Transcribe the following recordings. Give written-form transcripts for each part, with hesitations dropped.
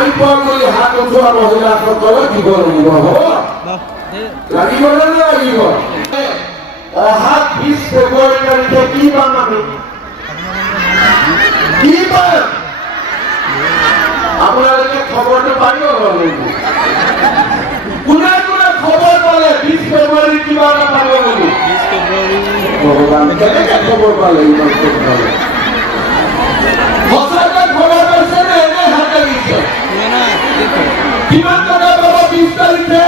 নাই পোৱা বুলি হাত উঠোৱা মহিলাসকলক দিব লাগিব। হ'ব লাগিব নে লাগিব? অহা 20 ফেব্ৰুৱাৰী তাৰিখে কি পাম আমি? কি পাম? আপোনালোকে খবৰটো পাৰিব লাগিব। কোনে কোনে খবৰ পালে 20 ফেব্ৰুৱাৰী কিবা এটা পাব বুলি? ভগৱান কেনেকে খবৰ পালে? ইমান সঁচাকৈ খবৰ পাইছে নে এনে হাত লাগিছে? কিমান টকা পাব 20 তাৰিখে?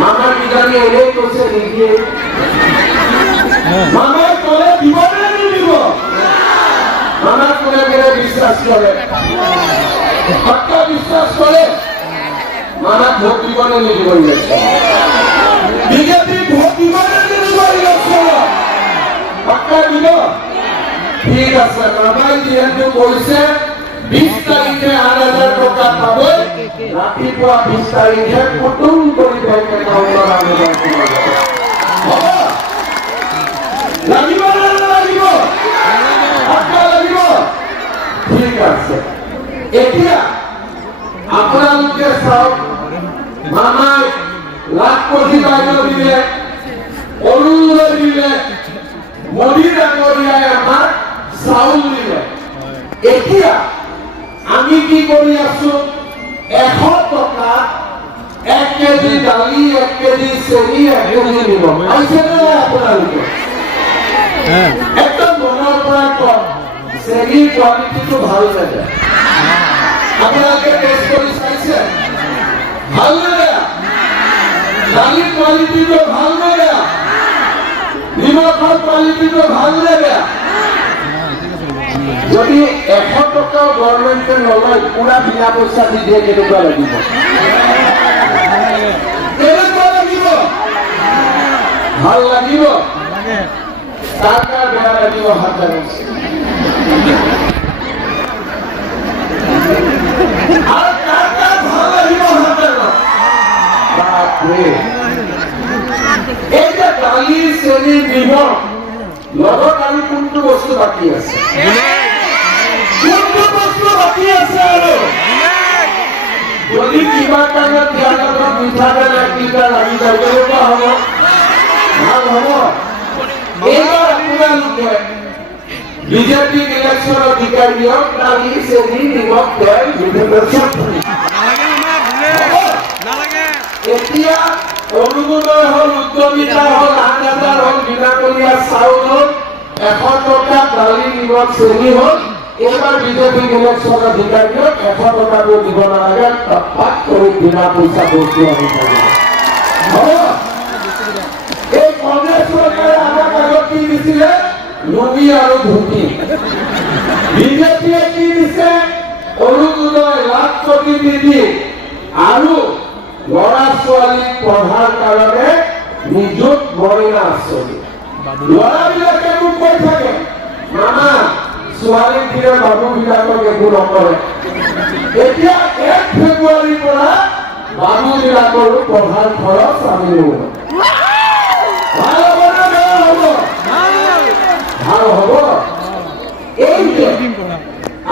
মামাৰ কিজানি এনেই কৈছে নিদিয়ে। মামাই কলে দিব নে নিদিব? মামাক কোনে কোনে বিশ্বাস কৰে? পাক্কা বিশ্বাস কৰে? মামাক ভোট দিব নে নিদিব? বিজেপি ভোট দিব নে নিদিব? পাক্কা দিব? ঠিক আছে, মামাই যিহেতু কৈছে 20 তাৰিখে 8,000 টকা পাব, ৰাতিপুৱা 20 তাৰিখে কুটুম কৰি লাগিব নে লাগিব? লাগিব। ঠিক আছে, এতিয়া আপোনালোকে চাওক, মামাই লাখপতি বাইদেউ দিলে, অৰুণোদয় দিলে, মোদী ডাঙৰীয়াই আমাক চাউল দিলে। এতিয়া আমি কি কৰি আছো? 100 টকা 1 কেজি দালি, 1 কেজি চেনি, 1 কেজি নিমখ পাইছে নে আপোনালোকে? একদম মনৰ পৰা কওক, চেনিৰ কোৱালিটিটো ভাল লাগে। আপোনালোকে টেষ্ট কৰি চাইছে? ভাল নে বেয়া? দালিৰ কোৱালিটিটো ভাল নে বেয়া? নিমখৰ কোৱালিটিটো ভাল নে বেয়া? যদি 100 টকা গভৰ্ণমেণ্টে নলয়, পুৰা বিনা পইচা দি দিয়ে, কেনেকুৱা লাগিব? কেনেকুৱা লাগিব? ভাল লাগিব? কাৰ কাৰ বেয়া লাগিব হাত জানিছে? আৰু কাৰ কাৰ ভাল লাগিব হাত জানক? বাপৰে, এই যে দালি, চেনি, নিমখ লগত আৰু কোনটো বস্তু বাকী আছে? কোনটো বস্তু বাকী আছে? আৰু যদি কিবা কাৰণত ইয়াৰ লগত মিঠাতেল 1 লিটাৰ লাগি যায়, কেনেকুৱা হ'ব? ভাল হ'ব? এইবাৰ আপোনালোকে বিজেপিক ইলেকশ্যনত জিকাই দিয়ক, দালি, চেনি, নিমখ, তেল, এতিয়া অৰুণোদয় হ'ল, উদ্যমিতা হ'ল, 8,000 হ'ল, বিনামূলীয়া চাউল হ'ল, 100 টকা দালি, নিমখ, চেনি হ'ল। এইবাৰ বিজেপিক ইলেকশ্যনত জিকাই দিয়ক, 100 টকাটো দিব নালাগে, পাক কৰি বিনা পইচা বস্তু আনি থাকে। হ'ব? এই কংগ্ৰেছ চৰকাৰে আমাক আগত কি দিছিলে? লুঙি আৰু ধুতি। বিজেপিয়ে কি দিছে? অৰুণোদয়, লাখপতি নিধি আৰু ল'ৰা ছোৱালীক পঢ়াৰ কাৰণে নিযুত মইনা আঁচনি। ল'ৰাবিলাকে মোক কৈ থাকে, মামা ছোৱালীক দিলে বাবুবিলাকক একো নকৰে। এতিয়া 1 ফেব্ৰুৱাৰীৰ পৰা বাবুবিলাকৰো পঢ়াৰ খৰচ আমি লওঁ। ভাল হ'ব নে বেয়া হ'ব? ভাল হ'ব। এই যে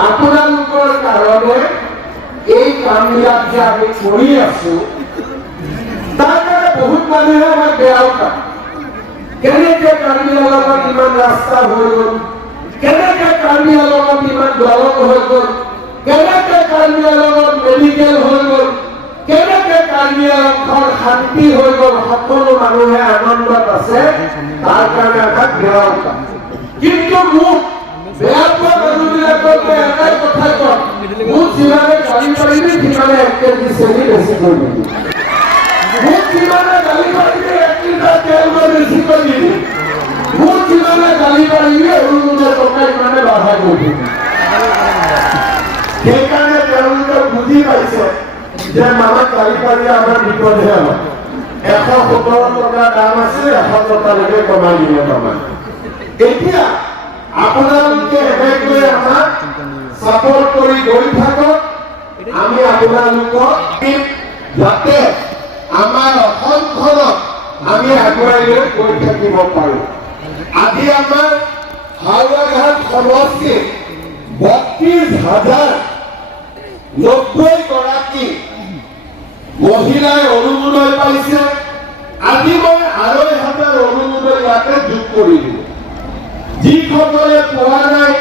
আপোনালোকৰ কাৰণে এই কামবিলাক যে আমি কৰি আছো, তাৰ কাৰণে বহুত মানুহে আমাক বেয়াও পায়। কেনেকে কাৰ্বি আংলঙত ইমান ৰাস্তা হৈ গ'ল, কেনেকে কাৰ্বি আংলঙত ইমান দলং হৈ গ'ল, কেনেকে কাৰ্বি আংলঙত মেডিকেল হৈ গ'ল, কেনেকে কাৰ্বি আংলংখন শান্তি হৈ গ'ল, সকলো মানুহে আনন্দত আছে, তাৰ কাৰণে আমাক বেয়াও পায়। কিন্তু মোক বেয়া পোৱা মানুহবিলাককে এটাই কথা কওঁ, মোক যিমানে গালি পাৰিবি সিমানে 1 কেজি চেনি বেছি কৰি দিবি। মোক যিমানে গালি পাৰিবি 1 লিটাৰ তেল মই বেছি কৰি দিবি। মোক যিমানে গালি পাৰিবি অৰুণোদয় টকা ইমানে বাধা কৰি দিবি। সেইকাৰণে তেওঁলোকে বুজি পাইছে যে মামাক গালি পাৰিলে আমাৰ বিপদহে হ'ব। 117 টকা দাম আছে, 100 টকালৈকে কমাই দিলে মামাক। এতিয়া আপোনালোকে এনেকৈ আমাক সাপোর্ট কৰি গৈ থাকক। আমি আপোনালোকক যাতে আমাৰ অসমখনক আমি আগুৱাই লৈ গৈ থাকিব পাৰোঁ। আজি আমাৰ হাওড়াঘাট সমষ্টিত 32,000 90 গৰাকী মহিলাই অনুমোদন পাইছে। আজি মই 2,500 অনুমোদন ইয়াতে যোগ কৰি দিলোঁ। যিসকলে পোৱা নাই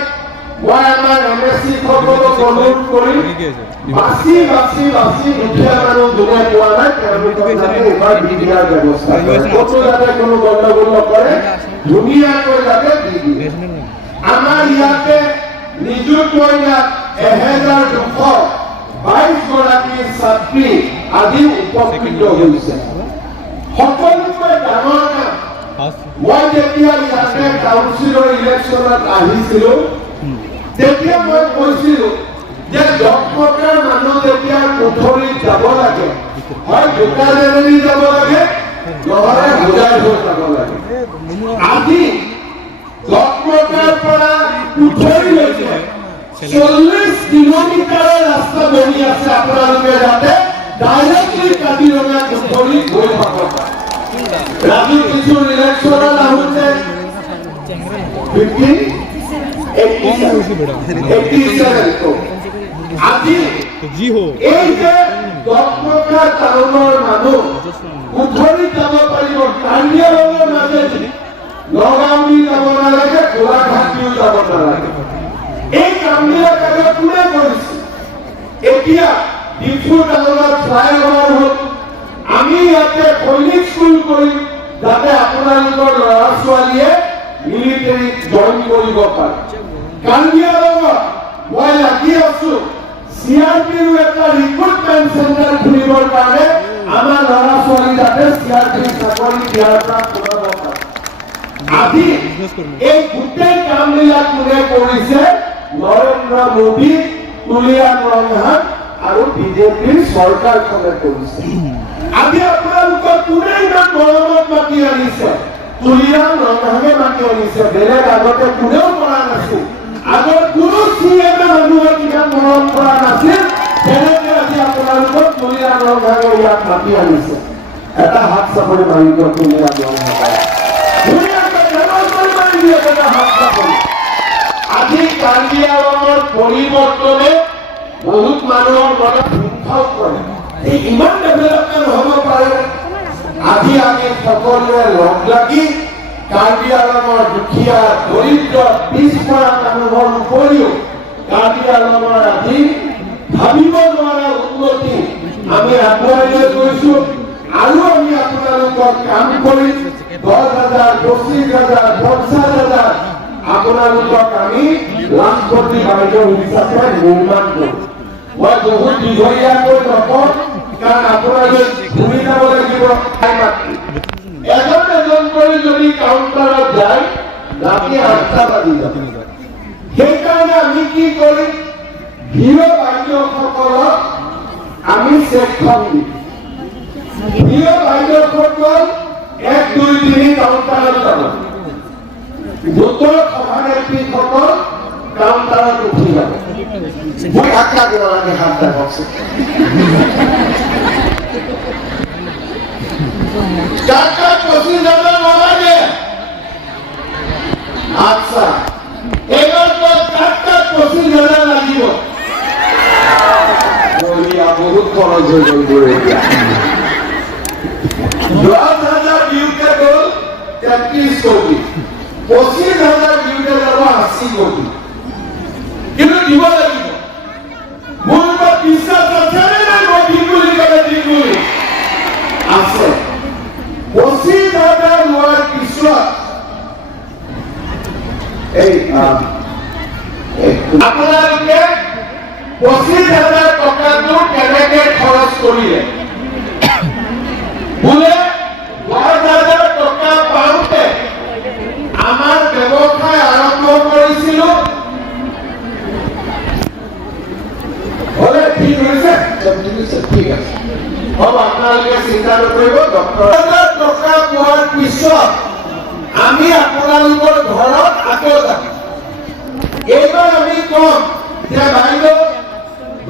মই আমাৰ MSC সকলক অনুৰোধ কৰিম বাছি বাছি বাছি দুখীয়া মানুহ যোনে পোৱা নাই তেওঁলোকক যাতে এইবাৰ দি দিয়াৰ ব্যৱস্থা কৰে, ক'তো যাতে কোনো গণ্ডগোল নকৰে, ধুনীয়াকৈ যাতে দি দিয়ে। আমাৰ ইয়াতে নিযুত মহিলা 1,222 গৰাকী ছাত্ৰী আজি উপকৃত হৈছে। সকলোতকৈ ডাঙৰ কাম, মই যেতিয়া ইয়াতে কাউন্সিলৰ ইলেকশ্যনত আহিছিলোঁ তেতিয়া মই কৈছিলোঁ যে জগমতাৰ মানুহ যেতিয়া কোঠৰীত যাব লাগে হয় দোকানেৰে যাব লাগে নহলে হোজাই হৈ যাব লাগে। আজি জগমতাৰ পৰা কোঠৰীলৈকে 40 কিলোমিটাৰৰ ৰাস্তা বনি আছে। আপোনালোকে যাতে ডাইৰেক্টলি কাজিৰঙা কোঠৰীত গৈ পাব পাৰে। ৰাজু কিশোৰ ইলেকশ্যনত আহোঁতে 87 আজি এই যে জগমতা টাউনৰ মানুহ কোঠৰীত যাব পাৰিব, কাৰ্বিআংলঙৰ মাজেদি নগাঁও দি যাব নালাগে, গোলাঘাট দিও যাব নালাগে। এই কামবিলাক আগত কোনে কৰিছে? এতিয়া ডিফু টাউনত ফ্লাইঅভাৰ হ'ল, আমি ইয়াতে সৈনিক স্কুল কৰিম যাতে আপোনালোকৰ ল'ৰা ছোৱালীয়ে মিলিটাৰীত জইন কৰিব পাৰে। কাৰ্বিআংলঙত মই লাগি আছো CRPৰ এটা ৰিক্ৰুটমেণ্ট চেণ্টাৰ খুলিবৰ কাৰণে, আমাৰ ল'ৰা ছোৱালী যাতে CRPৰ চাকৰি দিয়াৰ পৰা সোমাব পাৰে। আজি এই গোটেই কামবিলাক কোনে কৰিছে? নৰেন্দ্ৰ মোদী, তুলিয়ান ৰংহাট আৰু বিজেপিৰ চৰকাৰখনে কৰিছে। আজি আপোনালোকৰ কোনে ইমান গৰমত মাতি আনিছে? তুলিয়ান ৰংহাটে মাতি আনিছে, বেলেগ আগতে কোনেও কৰা নাছিল। আগৰ কোনো CM মানুহক ইমান মৰম কৰা নাছিল যেনেকে আজি আপোনালোকক তুলিয়ান ৰংহাটে ইয়াত মাতি আনিছে। এটা হাত চাপৰি মাৰি দিয়ক তুলিয়ান ৰংহাটে। আজি কাৰ্বিআংলঙৰ পৰিৱৰ্তনে বহুত মানুহৰ মনত হিংসাও কৰে। এই ইমান ডেভেলপমেণ্ট হ'ব পাৰে। আজি আমি সকলোৱে লগ লাগি কাৰ্বিআংলঙৰ দুখীয়া দৰিদ্ৰ পিছপৰা মানুহৰ উপৰিও কাৰ্বিআংলঙৰ আজি ভাবিব নোৱাৰা উন্নতি আমি আগুৱাই লৈ গৈছো। আৰু আমি আপোনালোকক কাম কৰি 10,000, 25,000, 50,000 আপোনালোকক আমি লাখপতি বাইদেউ হিচাপে নিৰ্মাণ কৰিম। মই বহুত দীঘলীয়াকৈ নকওঁ কাৰণ আপোনালোকে ঘূৰি যাব লাগিব। এজন এজন কৰি যদি কাউণ্টাৰত যায় ৰাতি 8টা বাজি যাব। সেইকাৰণে আমি কি কৰিম? হিৰো বাইদেউসকলক আমি চেকখন দিম। হিৰো বাইদেউসকল 1, 2, 3 কাউণ্টাৰত যাব। গোটৰ সভানেত্ৰীসকল কাউণ্টাৰত উঠি যাব। মই হাতটা দিব লাগে, হাতটা বক্সে টাকা 25,000 নালাগে। আচ্ছা, এবার তো টাকা 25,000 লাগিব। বহুত খৰচ হৈ গ'ল। 10,000 ডিউকে গ'ল 33 কোটি, 25,000 ডিউকে যাব 80 কোটি। কিন্তু দিব লাগিব। মোৰ ওপৰত বিশ্বাস আছে নে? মই দিম বুলি ক'লে দিম বুলি আছে। 25,000 লোৱাৰ পিছত আপোনালোকে 25,000 টকাটো কেনেকে খৰচ কৰিলে? বোলে 10,000 টকা পাওঁতে আমাৰ ব্যৱসায় আৰম্ভ কৰিছিলো। ঠিক হৈছে, ঠিক আছে, হ'ব আপোনালোকে চিন্তা নকৰিব। 10,000 টকা পোৱাৰ পিছত আমি আপোনালোকৰ ঘৰত আকৌ যাম। এইবাৰ আমি কম যে বাইদেউ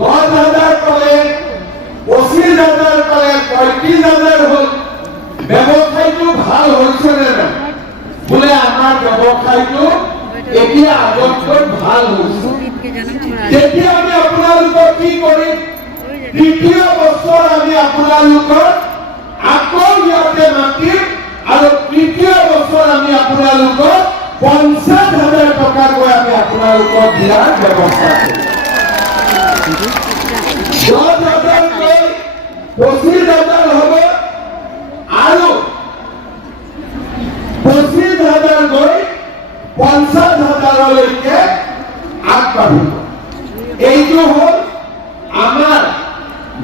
10,000 পালে, 25,000 পালে, 35,000 হ'ল, ব্যৱসায়টো ভাল হৈছে নে নাই? বোলে আমাৰ ব্যৱসায়টো এতিয়া আগতকৈ ভাল হৈছে। তেতিয়া আমি আপোনালোকক কি কৰি তৃতীয় বছৰ আমি আপোনালোকক আকৌ ইয়াতে মাতিম আৰু তৃতীয় বছৰ আমি আপোনালোকক 50,000 টকাকৈ আমি আপোনালোকক দিয়াৰ ব্যৱস্থা কৰিম। 10,000 কৈ 25,000 হ'ব আৰু 25,000 গৈ 50,000লৈকে আগবাঢ়িব। এইটো হ'ল আমাৰ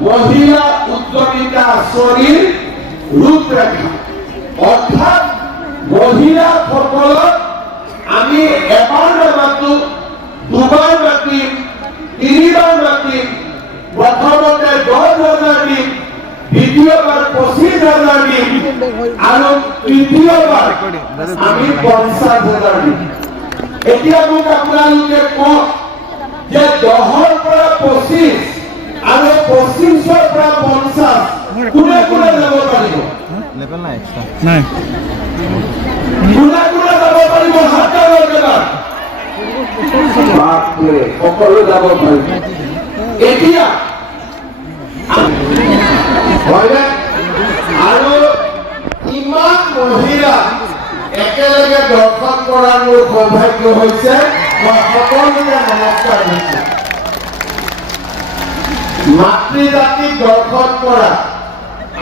মহিলা উদ্যমিতা আঁচনিৰ ৰূপৰেখা। অৰ্থাৎ মহিলাসকলক আমি এবাৰ নামাতো, দুবাৰ মাতিম, তিনিবাৰ মাতিম। প্ৰথমতে 10,000 দিম, দ্বিতীয়বাৰ 25,000 দিম আৰু তৃতীয়বাৰ আমি 50,000 দিম। এতিয়া মোক আপোনালোকে কওক যে 10ৰ পৰা 25 আৰু 25ৰ পৰা 50 কোনে কোনে যাব পাৰিব? নাই কোনে কোনে যাব পাৰিব? হাত দাঙক। বাপৰে, সকলো যাব পাৰিব। এতিয়া হয়নে? আৰু ইমান মহিলা একেলগে দৰ্শন কৰাৰ মোৰ সৌভাগ্য হৈছে। মই সকলোকে নমস্কাৰ দিছোঁ। মাতৃজাতিক দৰ্শন কৰা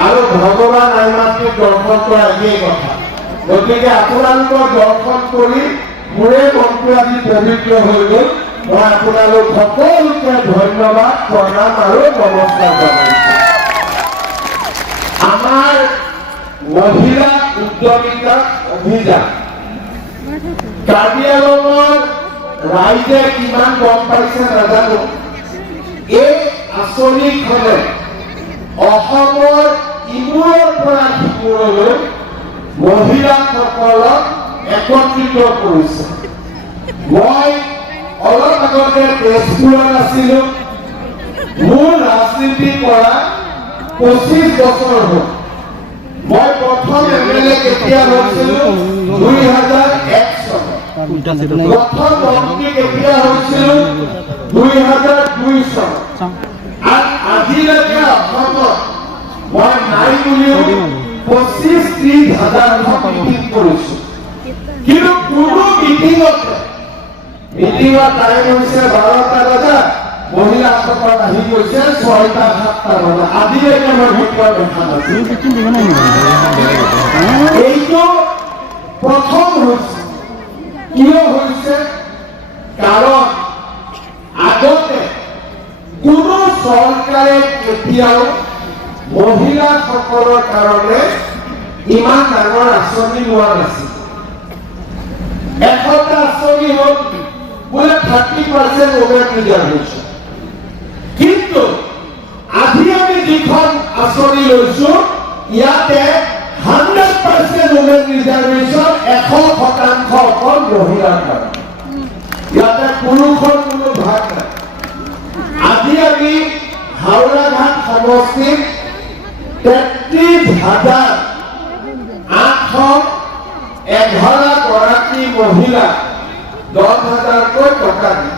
আৰু ভগৱান আই মাতৃক দৰ্শন কৰা একেই কথা। গতিকে আপোনালোকৰ দৰ্শন কৰি মোৰে মনটো আজি পবিত্ৰ হৈ গ'ল। মই আপোনালোক সকলোকে ধন্যবাদ, প্ৰণাম আৰু নমস্কাৰ জনাইছোঁ। আমাৰ মহিলা উদ্যমিতা অভিযান কাৰ্বি আংলঙৰ ৰাইজে কিমান গম পাইছে নাজানো। এই আঁচনিখনে অসমৰ ইমূৰৰ পৰা সিমূৰলৈ মহিলাসকলক একত্ৰিত কৰিছে। মই অলপ আগতে তেজপুৰত আছিলো। মোৰ ৰাজনীতি কৰা 25 বছৰ হ'ল। মই প্ৰথম MLA কেতিয়া হৈছিলো? 2001 চনত। প্ৰথম মন্ত্ৰী কেতিয়া হৈছিলো? 2002 চনত। আৰু আজিলৈকে অসমত মই নাই বুলিও 25-30 হাজাৰ মিটিং কৰিছো। কিন্তু কোনো মিটিঙৰ টাইম হৈছে 12টা বজাত, মহিলাসকল আহি গৈছে 6টা-7টা বজাত। আজিলৈকে মই ভিতৰত দেখা নাছিল। এইটো প্ৰথম হৈছে। কিয় হৈছে? কাৰণ আগতে কোনো চৰকাৰে কেতিয়াও মহিলাসকলৰ কাৰণে ইমান ডাঙৰ আঁচনি লোৱা নাছিল। এটা আঁচনি হ'ল বোলে 30% ওমেন ৰিজাৰ্ভেশ্যন। কিন্তু আজি আমি যিখন আঁচনি লৈছো ইয়াতে 100% ওমেন ৰিজাৰ্ভেশ্যন, 100% অকল মহিলাৰ কাৰণে। ইয়াতে পুৰুষৰ কোনো ভাগ নাই। আজি আমি হাওড়াঘাট সমষ্টিত 33,811 গৰাকী মহিলা 10,000কৈ টকা দিয়ে।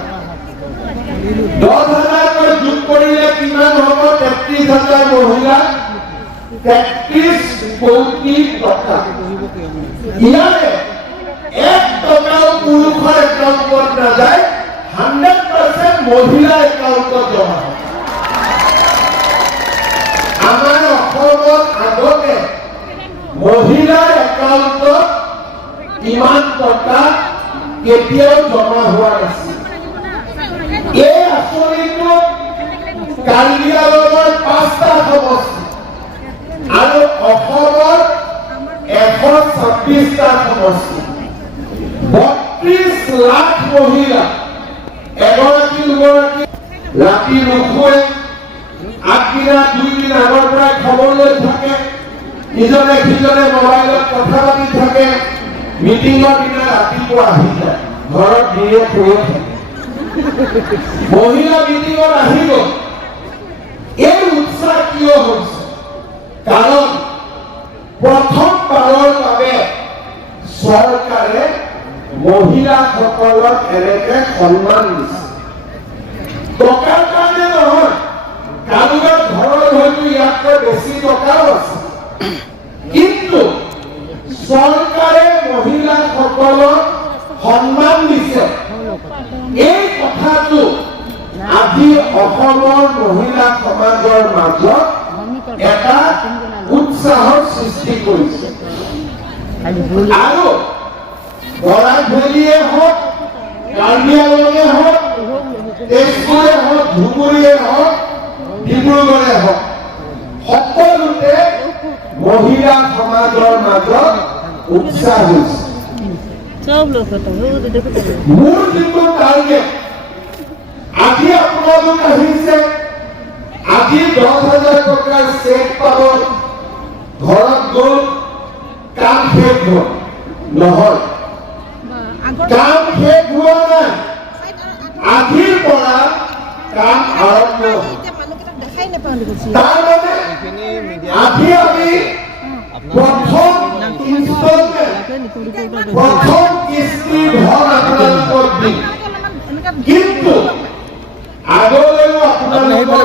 10,000কৈ যোগ কৰিলে কিমান হ'ব? 33,000 মহিলা 33 কোটি টকা। ইয়াৰে 1 টকাও পুৰুষৰ একাউণ্টত নাযায়, 100% মহিলা একাউণ্টত জমা হয়। আমাৰ অসমত আগতে মহিলাৰ একাউণ্টত ইমান টকা কেতিয়াও জমা হোৱা নাছিল। এই আঁচনিটো কাৰ্বি আংলঙৰ 5টা সমষ্টি আৰু অসমৰ 126টা সমষ্টি, 32 লাখ মহিলা এগৰাকী দুগৰাকী ৰাতি নুশুৱে, আগদিনা 2 দিন আগৰ পৰাই খবৰ লৈ থাকে, ইজনে সিজনে মোবাইলত কথা পাতি থাকে। মিটিঙৰ দিনা ৰাতিপুৱা আহি যায়, ঘৰত দিয়ে শুয়ে থাকে। মহিলা মিটিঙত আহিব। এই উৎসাহ কিয় হৈছে? কাৰণ প্ৰথমবাৰৰ বাবে চৰকাৰে মহিলাসকলক এনেকে সন্মান দিছে। টকাৰ কাৰণে নহয়, মহিলা সমাজৰ মাজত এটা উৎসাহৰ সৃষ্টি কৰিছে। আৰু বৰাক ভেলীয়ে হওক, কাৰ্বি আংলঙে হওক, তেজপুৰে হওক, ধুবুৰীয়ে হওক, ডিব্ৰুগড়ে হওক, সকলোতে মহিলা সমাজৰ মাজত উৎসাহ হৈছে। মোৰ যিটো টাৰ্গেট, আজি আপোনালোক আহিছে, আজি 10,000 টকাৰ চেক পাব, ঘৰত গ'ল কাম শেষ হ'ল নহয়, কাম শেষ হোৱা নাই, আজিৰ পৰা কাম আৰম্ভ হ'ল। তাৰমানে আজি আমি প্ৰথম কিস্তি ধন আপোনালোকক দিম, কিন্তু আগলৈও আপোনালোকক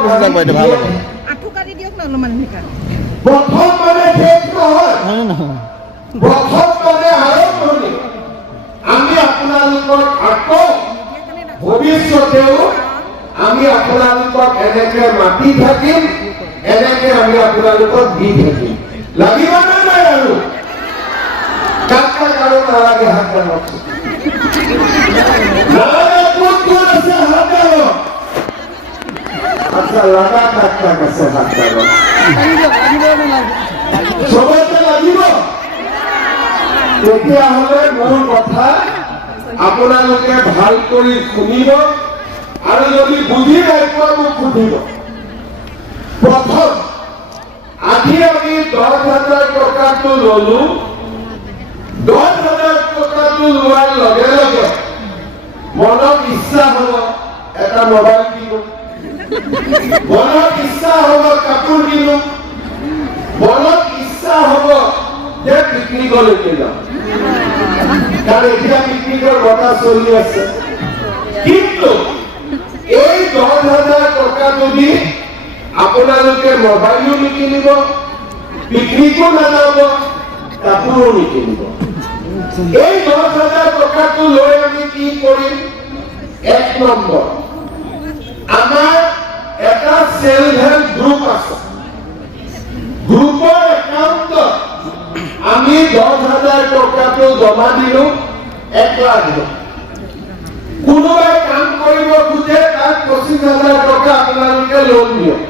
প্ৰথম মানে শেষ নহয়, প্ৰথম মানে আৰম্ভণি। আমি আপোনালোকক আকৌ ভৱিষ্যতেও আমি আপোনালোকক এনেকে মাতি থাকিম, এনেকে আমি আপোনালোকক দি থাকিম। লাগিব নে নাই? আৰু কাক কাক আৰু নালাগে হাত ডাঙৰ নালাগে, কোন কোন আছে হাত ডাঙৰ? আচ্ছা, লাগা কাক কাক আছে হাত ডাঙৰ? চবতে লাগিব। তেতিয়াহ'লে মোৰ কথা আপোনালোকে ভাল কৰি শুনিব, আৰু যদি বুজি নাই পোৱা মোক সুধিব। প্ৰথম আজি আমি 10,000 টকাটো ললো, 10,000 টকাটো লোৱাৰ লগে লগে মনত ইচ্ছা হ'ব এটা মোবাইল কিনো, মনত ইচ্ছা হ'ব কাপোৰ কিনো, মনত ইচ্ছা হ'ব যে পিকনিকলৈকে যাওঁ, কাৰণ এতিয়া পিকনিকৰ বতাহ চলি আছে। কিন্তু এই 10,000 টকাটো দি আপোনালোকে মোবাইলো নিকিনিব, পিকনিকো নাযাব, কাপোৰো নিকিনিব। এই 10,000 টকাটো লৈ আমি কি কৰিম? 1 নম্বৰ, আমাৰ এটা সেলফ হেল্প গ্ৰুপ আছে, গ্ৰুপৰ একাউণ্টত আমি 10,000 টকাটো জমা দিলো, 1 লাখ। কোনোবাই কাম কৰিব খোজে, তাক 25,000 টকা আপোনালোকে লোন দিয়ক।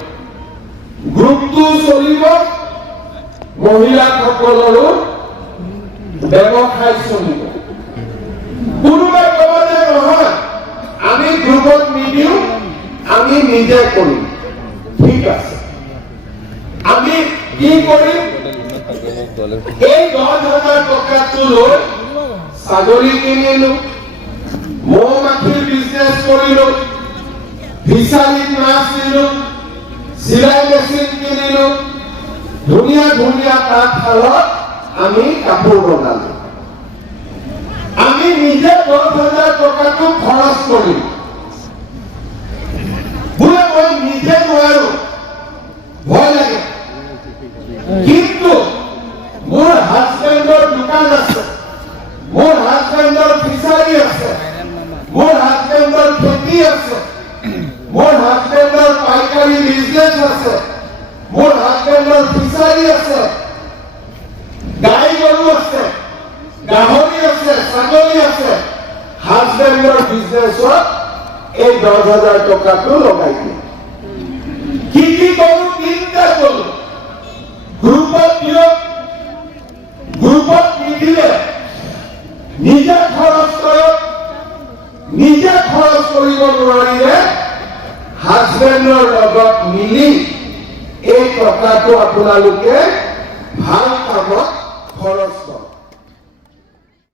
গ্ৰুপটো চলিব, মহিলাসকলৰো ব্যৱসায় চলিব। কোনোবাই ক'ব যে নহয়, আমি গ্ৰুপত নিদিওঁ, আমি নিজে কৰিম। ঠিক আছে, আমি কি কৰিম? এই 10,000 টকাটো লৈ ছাগলী কিনিলো, মৌ-মাখিৰ বিজনেছ কৰিলো, ফিচাৰীত মাছ দিলো, চিলাই মেচিন কিনিলো, ধুনীয়া ধুনীয়া তাঁতশালত আমি কাপোৰ বনালো। আমি নিজে 10,000 টকাটো খৰচ কৰিম। বোলে মই নিজে নোৱাৰো, ভয় লাগে, কিন্তু মোৰ হাজবেণ্ডৰ দোকান আছে, মোৰ হাজবেণ্ডৰ ফিচাৰী আছে, মোৰ হাজবেণ্ডৰ খেতি আছে, মোৰ হাজবেণ্ডৰ পাইকাৰী বিজনেছ আছে, মোৰ হাজবেণ্ডৰ ফিচাৰী আছে, গাই গৰু আছে, গাহৰি আছে, ছাগলী আছে। হাজবেণ্ডৰ বিজনেছত এই 10,000 টকাটো লগাই দিম। কি কি কৰো? 3টা কৰো। গ্ৰুপত দিয়ক, গ্ৰুপত নিদিলে নিজে খৰচ কৰক, নিজে খৰচ কৰিব নোৱাৰিলে হাজবেণ্ডৰ লগত মিলি এই টকাটো আপোনালোকে ভাল কামত খৰচ কৰক।